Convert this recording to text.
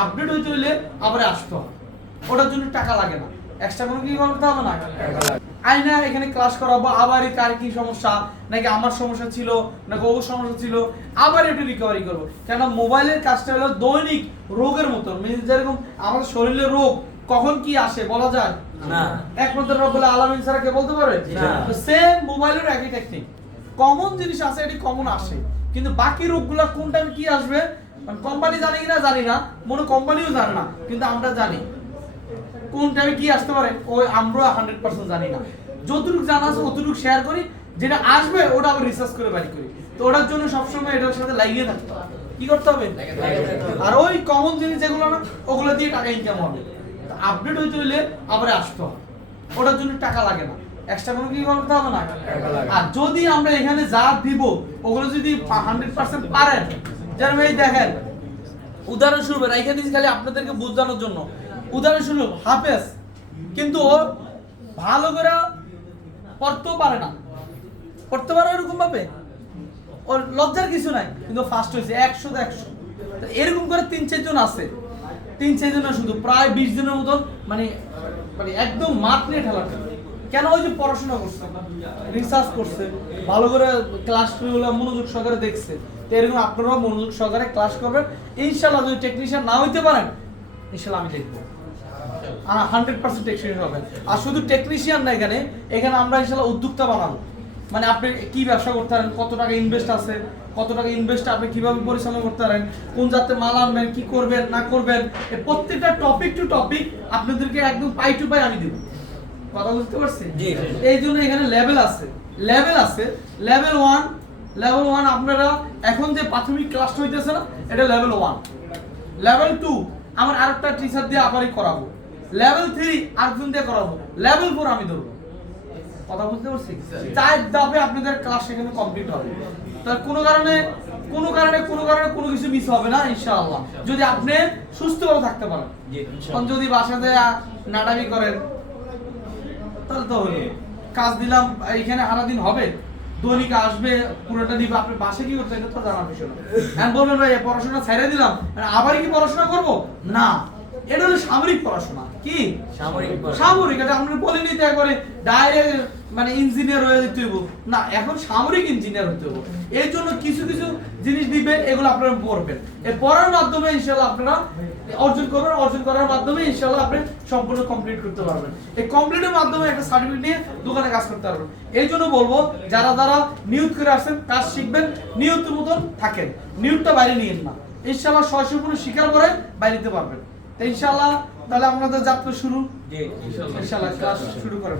Update হইতে হইলে আবার আসতে হবে, ওটার জন্য টাকা লাগে না, এক্সট্রা কোনো কি করতে হবে না। আইনা এখানে ক্লাস করাবো, আবার কার কি সমস্যা, নাকি আমার সমস্যা ছিল, নাকি ওর সমস্যা ছিল, আবার একটু রিকভারি করবো। কেন মোবাইলের কাজটা হলো দৈনিক রোগের মতন, যেরকম আমাদের শরীরে রোগ কখন কি আসে বলা যায় না, একমাত্র রব্বুল আলামিন ছাড়া কে বলতে পারে? তো সেম মোবাইলের একই টেকনিক, কমন জিনিস আছে, এটি কমন আসে, কিন্তু বাকি রোগগুলো কোন টাইমে কি আসবে কোম্পানি জানে কিনা জানি না, মনে কোম্পানিও জানে না, কিন্তু আমরা জানি কোন টাইমে কি আসতে পারে, ওই আমরা 100% জানি না। যতটুকু জানা আছে ততটুকু শেয়ার করি, যেটা আসবে ওটা আবার রিসার্চ করে বাড়ি করি। তো ওটার জন্য সবসময় এটার সাথে লাগিয়ে থাকতে হবে। কি করতে হবে? আর ওই কমন জিনিস যেগুলো না, ওগুলো দিয়ে টাকা ইনকাম হবে। আপডেট হইতে হইলে আবার আসতে হবে, ওটার জন্য টাকা লাগে না, এক্সট্রা কোনো কি করতে হবে না। আর যদি আমরা এখানে যা দিব ওগুলো যদি 100% পারেন, যেমন এই দেখেন উদাহরণস্বরূপ এখানে খালি আপনাদেরকে বোঝানোর জন্য, উদাহরণস্বরূপ হাফেজ, কিন্তু ও ভালো করে পড়তেও পারে না, পড়তে পারে এরকম ভাবে, ওর লজ্জার কিছু নাই, কিন্তু ফার্স্ট হয়েছে 100 এরকম করে 3-4 জন আছে, 3-4 জন শুধু প্রায় 20 জনের মতন, মানে মানে একদম মাঠ নিয়ে ঠেলা। কেন? ওই যে পড়াশোনা করছে, রিসার্চ করছে, ভালো করে ক্লাসগুলো মনোযোগ সহকারে দেখছে। তো এরকম আপনারাও মনোযোগ সহকারে ক্লাস করবেন, ইনশাআল্লাহ। যদি টেকনিশিয়ান না হইতে পারেন, ইনশাআল্লাহ আমি দেখবো 100% টেকনিশিয়ান হবেন। আর শুধু টেকনিশিয়ান না, এখানে আমরা ইনশাআল্লাহ উদ্যোক্তা বানাবো, মানে আপনি কি ব্যবসা করতে পারেন, কত টাকা ইনভেস্ট আছে, কত টাকা ইনভেস্ট আপনি কিভাবে পরিচালনা করতে পারেন, কোন জাতের মাল আনবেন, কি করবেন না করবেন, এই প্রত্যেকটা টপিক টু টপিক আপনাদেরকে একদম পাই টু পাই আমি দেব। কথা বুঝতে পারছি? এই জন্য এখানে লেভেল আছে, লেভেল 1 আপনারা এখন যে প্রাথমিক ক্লাস হইতেছে না, এটা লেভেল 1। লেভেল 2 আমার আরেকটা টিচার দিয়ে আবারই করাবো, লেভেল 3 আরেকজন দিয়ে করাবো, লেভেল 4 আমি ধরবো। কথা বুঝতে পারছি? 4 ধাপে আপনাদের ক্লাস সেখানে কমপ্লিট হবে। তার কোনো কারণে কোনো কিছু মিস হবে না ইনশাআল্লাহ, যদি আপনি সুস্থভাবে থাকতে পারেন। কারণ যদি বাসাতে নাটামি করেন তাহলে তো হলো, কাজ দিলাম এইখানে সারাদিন হবে, দৈনিক আসবে, পুরোটা দিবে, আপনি বাসে কি করতে, এটা তো জানার বিষয় না। আমি বলবেন ভাই পড়াশোনা ছেড়ে দিলাম, আবার কি পড়াশোনা করব না, এটা হলো সামরিক পড়াশোনা। কি সামরিক? এটা আমরা বলিনি তো একবারে ডাইরেক্ট মানে ইঞ্জিনিয়ার হয়ে যেতে হইব না, এখন সামরিক ইঞ্জিনিয়ার হতে হবে। এর জন্য কিছু কিছু জিনিস দিবে, এগুলো আপনারা পড়বেন, এই পড়ার মাধ্যমে ইনশাআল্লাহ আপনারা অর্জন করবেন, অর্জন করার মাধ্যমে ইনশাআল্লাহ আপনি সম্পূর্ণ কমপ্লিট করতে পারবেন। এই কমপ্লিটের মাধ্যমে একটা সার্টিফিকেট নিয়ে দোকানে কাজ করতে পারবেন। এই জন্য বলবো যারা নিয়োগ করে আসেন, কাজ শিখবেন, নিয়তের মতন থাকেন, নিয়োগটা বাইরে নিয়েন না, ইনশাআল্লাহ সম্পূর্ণ শিকার করে বাইরে নিতে পারবেন। ইনশাআল্লাহ তাহলে আপনাদের যাত্রা শুরু, ইনশাআল্লাহ ক্লাস শুরু করেন।